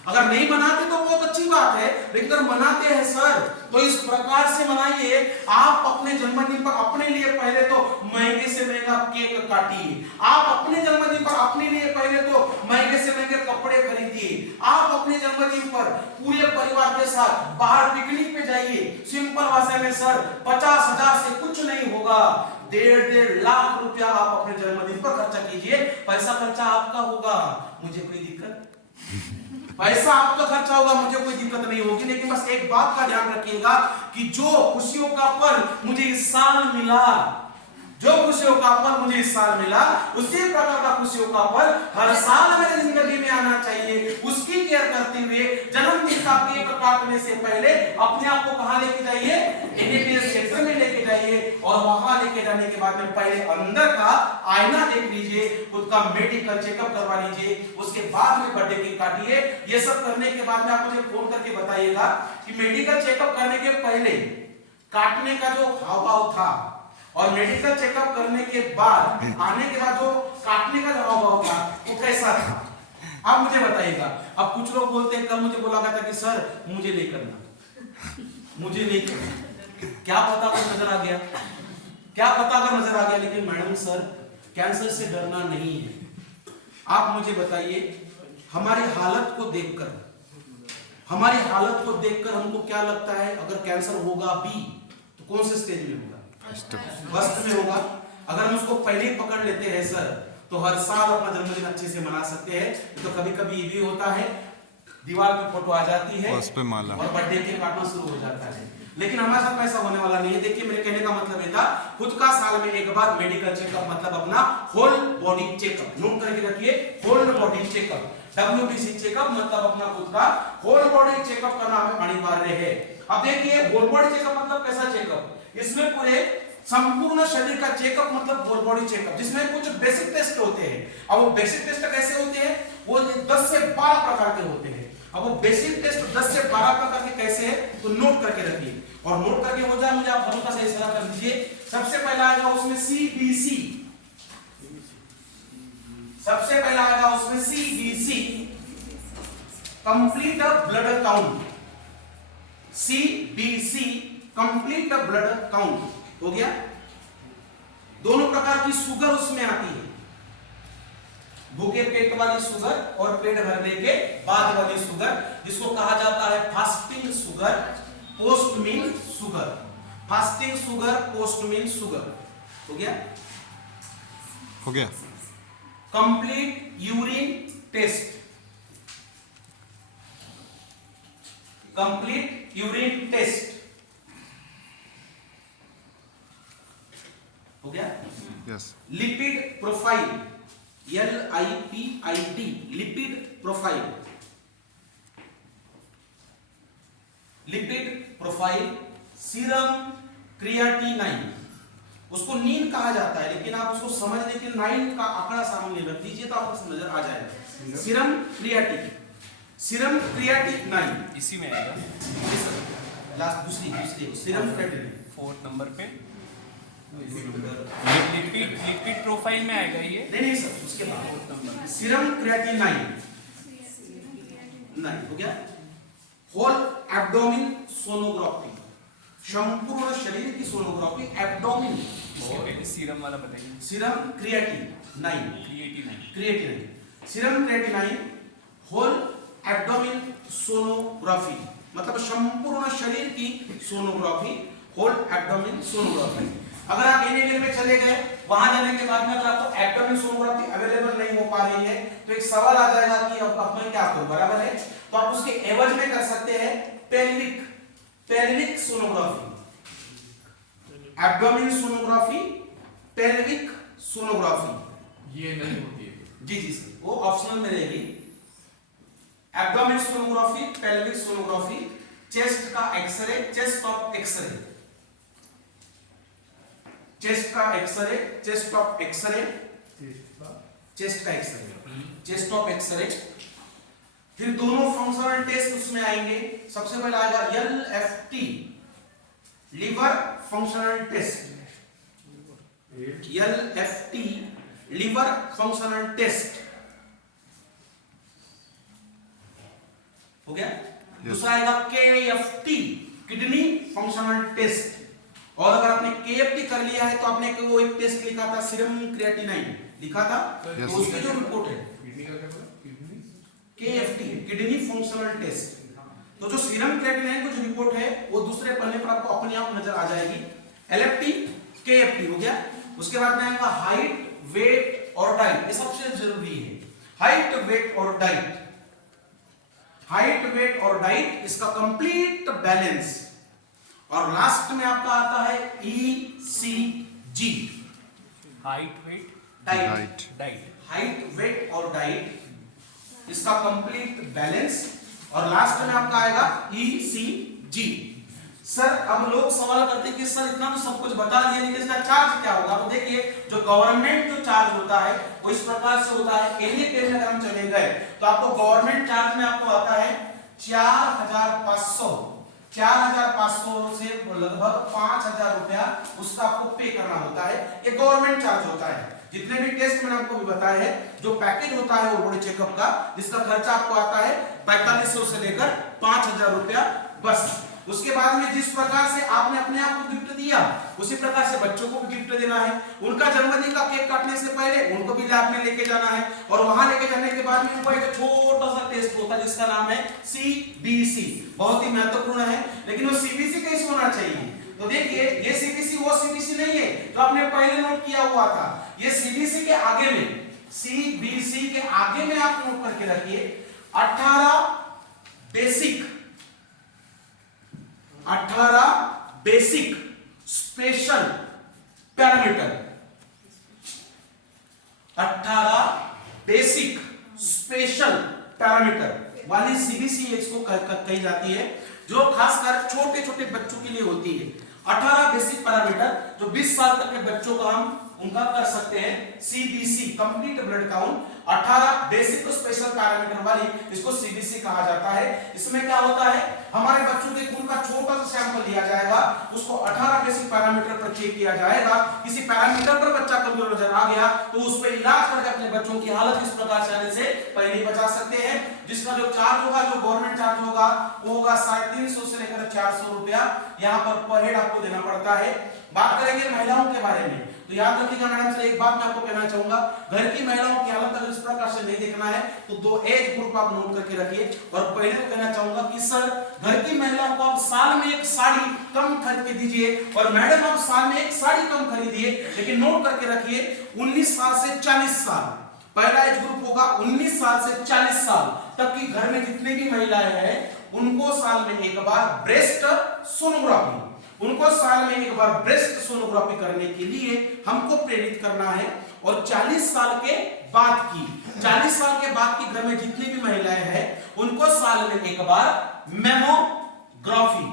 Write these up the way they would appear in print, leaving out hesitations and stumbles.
अगर नहीं मनाते तो बहुत अच्छी बात है, लेकिन अगर मनाते हैं सर तो इस प्रकार से मनाइए। आप अपने जन्मदिन पर अपने लिए पहले तो महंगे से महंगा केक काटिए, आप अपने जन्मदिन पर अपने लिए पहले तो महंगे से महंगे कपड़े खरीदिए, आप अपने जन्मदिन पर पूरे परिवार के साथ बाहर पिकनिक पे जाइए। सिंपल भाषा में सर 50,000 से कुछ नहीं होगा, 1.5 लाख रुपया आप अपने जन्मदिन पर खर्चा कीजिए। पैसा खर्चा आपका होगा, मुझे कोई दिक्कत, पैसा आपका खर्चा होगा, मुझे कोई दिक्कत नहीं होगी। लेकिन बस एक बात का ध्यान रखिएगा कि जो खुशियों का पल मुझे इस साल मिला, जो खुशियों का पल मुझे इस साल मिला, उसी प्रकार का खुशियों का पल हर साल मेरे जिंदगी में आना चाहिए। उसकी केयर करते हुए जन्मदिन का केक काटने से पहले अपने आप को कहां लेके जाइए, एनएपीएस क्षेत्र में लेके जाइए, और वहां लेके जाने के बाद में पहले अंदर का आईना देख लीजिए, खुद का मेडिकल चेकअप करवा लीजिए, उसके बाद में बर्थडे केक काटिए। ये सब करने के बाद में आप मुझे फोन करके बताइएगा कि मेडिकल चेकअप करने के पहले काटने का जो हाव भाव था और मेडिकल चेकअप करने के बाद आने के बाद जो काटने का जो हाव भाव था वो कैसा था, आप मुझे बताइएगा। अब कुछ लोग बोलते हैं, कल मुझे बोला गया था कि सर मुझे नहीं करना, मुझे नहीं करना, क्या पता अगर नजर आ गया, क्या पता अगर नजर आ गया। लेकिन मैडम सर कैंसर से डरना नहीं है। आप मुझे बताइए, हमारी हालत को देखकर, हमारी हालत को देखकर हमको क्या लगता है, अगर कैंसर होगा भी तो कौन से स्टेज में होगा, फर्स्ट में होगा। अगर हम उसको पहले ही पकड़ लेते हैं सर तो हर साल अपना जन्मदिन अच्छे से मना सकते हैं। तो कभी कभी ये भी होता है, दीवार पे फोटो आ जाती है उस पे माला और बर्थडे केक काटना शुरू हो जाता है। लेकिन हमारे साथ ऐसा होने वाला नहीं है। देखिए मेरे कहने का मतलब ये था, खुद का साल में एक बार मेडिकल चेकअप, मतलब अपना होल बॉडी चेकअप, नोट करके रखिए, whole body checkup, WBC checkup, मतलब अपना खुद का होल बॉडी चेकअप करना अनिवार्य है। अब देखिए होल बॉडी चेकअप मतलब कैसा चेकअप, इसमें पूरे संपूर्ण शरीर का चेकअप, मतलब होल बॉडी चेकअप, जिसमें कुछ बेसिक टेस्ट होते हैं। अब वो बेसिक टेस्ट कैसे होते हैं, वो 10 से 12 प्रकार के होते हैं। अब वो बेसिक टेस्ट 10 से 12 प्रकार के कैसे है तो नोट करके रखिए, और नोट करके हो जाए मुझे आप हल्का सा इशारा कर दीजिए। सबसे पहला आएगा उसमें CBC, सबसे पहला आएगा उसमें CBC, complete blood count, CBC complete blood count हो गया। दोनों प्रकार की शुगर उसमें आती है, भूखे पेट वाली शुगर और पेट भरने के बाद वाली शुगर, जिसको कहा जाता है fasting sugar, post meal sugar, fasting sugar, post meal sugar. हो गया, हो गया। Complete urine test, complete urine test हो गया। Yes. Lipid profile, LIPID, lipid profile, lipid profile, serum creatinine, उसको नीन कहा जाता है, लेकिन आप उसको समझने के 9 का आंकड़ा सामने रख दीजिए तो आपको नजर आ जाएगा। सीरम क्रिएटिन, सीरम क्रिएटिनाइन इसी में आएगा, लास्ट दूसरी सीरम क्रिएटिनाइन 4th नंबर पे लिपिड प्रोफाइल में आएगा ये। नहीं सर, उसके बाद सीरम क्रिएटिनाइन नहीं हो गया। होल एब्डोमिन सोनोग्राफी, संपूर्ण शरीर की सोनोग्राफी, एब्डोमिन। इसके पहले सीरम वाला बताइए। Serum creatinine, creatinine, serum creatinine, whole abdomen sonography, मतलब संपूर्ण शरीर की सोनोग्राफी, होल एब्डोमिन सोनोग्राफी। अगर आप एनएबीएल में चले गए, वहां जाने के बाद में अगर आपको एब्डोमिन सोनोग्राफी अवेलेबल नहीं हो पा रही है तो एक सवाल आ जाएगा कि अब मैं क्या करूं, बराबर है। तो आप उसके एवज में कर सकते हैं pelvic sonography, abdomen sonography, pelvic sonography. ये नहीं होती है जी सर, वो ऑप्शनल में रहेगी। Abdomen sonography, pelvic sonography, chest का X ray, chest of X ray, chest का X ray, chest of X ray, chest का एक्सरे, चेस्ट ऑफ एक्सरे। फिर दोनों फंक्शनल टेस्ट उसमें आएंगे। सबसे पहले आएगा LFT, liver functional test, LFT liver functional test. दूसरा आएगा KFT, किडनी फंक्शनल टेस्ट। और अगर आपने KFT कर लिया है तो आपने वो एक टेस्ट लिखा था सीरम क्रिएटिनिन लिखा था, तो उसकी जो रिपोर्ट है KFT, किडनी फंक्शनल टेस्ट, तो जो सीरम क्रिएटिनिन की जो रिपोर्ट है वो दूसरे पन्ने पर आपको अपने आप नजर आ जाएगी। LFT KFT हो गया। उसके बाद में आएगा हाइट, वेट और डाइट, ये सबसे जरूरी है। हाइट, वेट और डाइट, हाइट, वेट और डाइट, इसका कंप्लीट बैलेंस। और लास्ट में आपका आता है ECG, height, weight, Diet. Diet. Height, weight और डाइट, इसका कंप्लीट बैलेंस। और लास्ट में आपका आएगा ECG। सर अब लोग सवाल करते हैं कि सर इतना तो सब कुछ बता दिया, लेकिन इसका चार्ज क्या होगा? तो देखिए जो गवर्नमेंट जो चार्ज होता है वो इस प्रकार से होता है। एरिया पेज में अगर हम चले गए तो आपको गवर्नमेंट चार्ज में आपको आता है 4500, 4500 से लगभग 5000 रुपया उसका आपको पे करना होता है। ये गवर्नमेंट चार्ज होता है। जितने भी टेस्ट मैंने आपको भी बताया है, जो पैकेज होता है वो बॉडी चेकअप का, जिसका खर्चा आपको आता है 4500 से लेकर 5000 रुपया बस। उसके बाद में जिस प्रकार से आपने अपने आप को गिफ्ट दिया उसी प्रकार से बच्चों को भी गिफ्ट देना है। उनका जन्मदिन का केक काटने से पहले उनको भी लैब में लेके जाना है, और वहां लेके जाने के बाद में उनको एक छोटा सा टेस्ट होता है जिसका नाम है CBC, बहुत ही महत्वपूर्ण है। लेकिन वो CBC कैसे होना चाहिए? तो देखिए ये CBC वो CBC नहीं है जो आपने पहले नोट किया हुआ था। ये CBC के आगे में, CBC के आगे में आप नोट करके रखिए 18 basic special parameter, 18 basic special parameter वाली CBC इसको कही जाती है, जो खासकर छोटे छोटे बच्चों के लिए होती है। 18 बेसिक पैरामीटर जो 20 साल तक के बच्चों का हम उनका कर सकते हैं CBC, complete blood count. 18 basic तो स्पेशल पैरामीटर वाली इसको CBC कहा जाता है। इसमें क्या होता है, हमारे बच्चों के खून का छोटा सा सैंपल लिया जाएगा, उसको 18 बेसिक पैरामीटर पर चेक किया जाएगा। किसी पैरामीटर पर बच्चा कमजोर नजर आ गया तो उस पर इलाज करके अपने बच्चों की हालत इस प्रकार से आने से पहले बचा सकते हैं। जिसका जो चार्ज होगा, जो गवर्नमेंट चार्ज होगा, वो होगा 350 से लेकर 400 रुपया यहाँ पर हेड आपको देना पड़ता है। बात करेंगे महिलाओं के बारे में, तो याद रखिएगा मैडम सर, एक बात मैं आपको कहना चाहूंगा, घर की महिलाओं की हालत अगर इस प्रकार से नहीं देखना है तो 2 एज ग्रुप आप नोट करके रखिए। और पहले तो कहना चाहूंगा कि सर घर की महिलाओं को आप साल में एक साड़ी कम खरीद के दीजिए, और मैडम आप साल में एक साड़ी कम खरीदिए, लेकिन नोट करके रखिए 19 साल से 40 साल पहला एज ग्रुप होगा। 19 साल से 40 साल तक की घर में जितनी भी महिलाएं हैं उनको साल में एक बार ब्रेस्ट सोनोग्राफी, उनको साल में एक बार ब्रेस्ट सोनोग्राफी करने के लिए हमको प्रेरित करना है। और 40 साल के बाद की, 40 साल के बाद की घर में जितनी भी महिलाएं हैं उनको साल में एक बार मेमोग्राफी,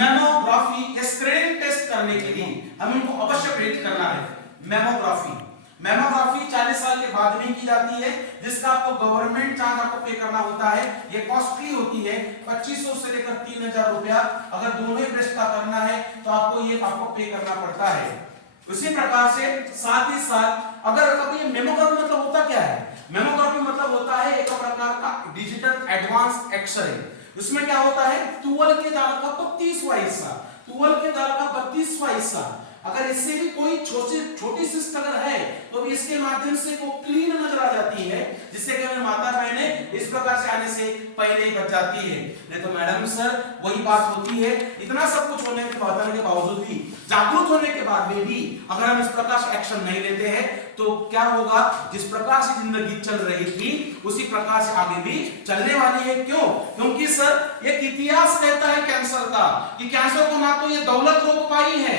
मेमोग्राफी स्क्रीनिंग टेस्ट करने के लिए हम उनको अवश्य प्रेरित करना है। मेमोग्राफी, मेमोग्राफी 40 साल के बाद में की जाती है, जिसका आपको गवर्नमेंट चार्ज आपको पे करना होता है। ये कॉस्टली होती है, 2500 से लेकर 3000 रुपया। अगर दोनों ही ब्रेस्ट का करना है तो आपको ये पे करना पड़ता है। उसी प्रकार से साथ ही साथ अगर कभी मेमोग्राफी मतलब होता क्या है? मेमोग्राफी मतलब होता है एक प्रकार का डिजिटल एडवांस एक्सरे। इसमें क्या होता है, तुअल के दाल का 32वां हिस्सा, तुअल के दाल का 32वां हिस्सा, अगर इससे भी कोई छोटी सिस्ट अगर है तो भी इसके माध्यम से वो क्लीन नजर आ जाती है, जिससे कि हमें माता बहनें इस प्रकार से आने से पहले ही बच जाती है। नहीं तो मैडम सर वही बात होती है, इतना सब कुछ होने के बावजूद भी, जागरूक होने के बाद में भी अगर हम इस प्रकार से एक्शन नहीं लेते हैं तो क्या होगा, जिस प्रकार से जिंदगी चल रही थी उसी प्रकार से आगे भी चलने वाली है। क्यों? क्योंकि सर एक इतिहास कहता है कैंसर का कि कैंसर को ना तो ये दौलत रोक पाई है,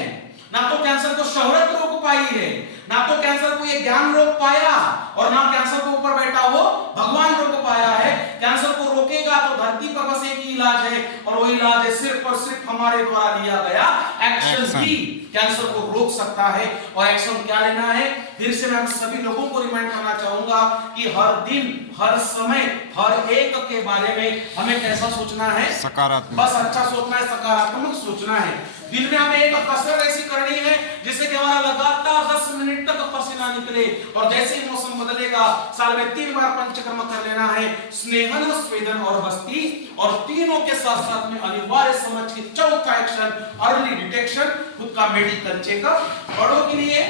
ना तो कैंसर को शोहरत रोक पाई है, ना तो कैंसर को ये ज्ञान रोक पाया, और ना कैंसर को ऊपर बैठा हो भगवान रोक पाया है। कैंसर को रोकेगा तो धरती पर बस एक ही इलाज है, और वो इलाज है सिर्फ और सिर्फ हमारे द्वारा लिया गया एक्शन की। कैंसर को रोक सकता है। और एक्शन क्या लेना है, फिर से मैं सभी लोगों को रिमाइंड करना चाहूंगा कि हर दिन, हर समय, हर एक के बारे में हमें कैसा सोचना है, सकारात्मक। बस अच्छा सोचना है, सकारात्मक सोचना है। दिन में हमें एक कसरत ऐसी करनी है जिससे कि हमारा लगातार 10 मिनट तक पसीना निकले, और जैसे ही मौसम बदलेगा साल में 3 बार पंचकर्म कर लेना है, स्नेहन, स्वेदन और बस्ती। और तीनों के साथ साथ में अनिवार्य समझ के चौथा एक्शन अर्ली डिटेक्शन, खुद का मेडिकल चेकअप। बड़ों के लिए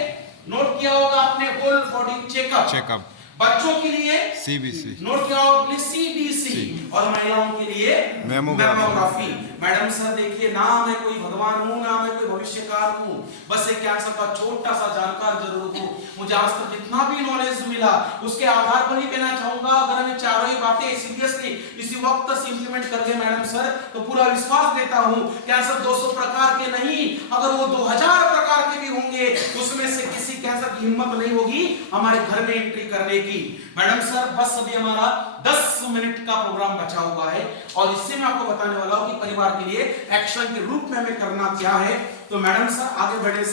नोट किया होगा आपने होल बॉडी चेकअप, बच्चों के लिए CBC नोट किया होगा आपने CBC, और महिलाओं के लिए मैमोग्राफी। मैडम सर देखिए, ना मैं कोई भगवान हूँ, ना मैं कोई भविष्यकार हूँ, बस एक कैंसर का छोटा सा जानकार जरूर हूँ। मुझे आज तक जितना भी नॉलेज मिला उसके आधार पर ही कहना चाहूंगा, अगर हमें चारों ही बातें सीरियसली इसी वक्त से इंप्लीमेंट कर दे मैडम सर, तो पूरा विश्वास देता हूँ कैंसर 200 प्रकार के नहीं, अगर वो 2000 प्रकार के भी होंगे, उसमें से किसी कैंसर की हिम्मत नहीं होगी हमारे घर में एंट्री करने की। मैडम सर बस अभी हमारा 10 मिनट का प्रोग्राम बचा हुआ है, और इससे मैं आपको बताने वाला हूं कि परिवार के लिए एक्शन के रूप में हमें करना क्या है। तो मैडम सर आगे बढ़ने से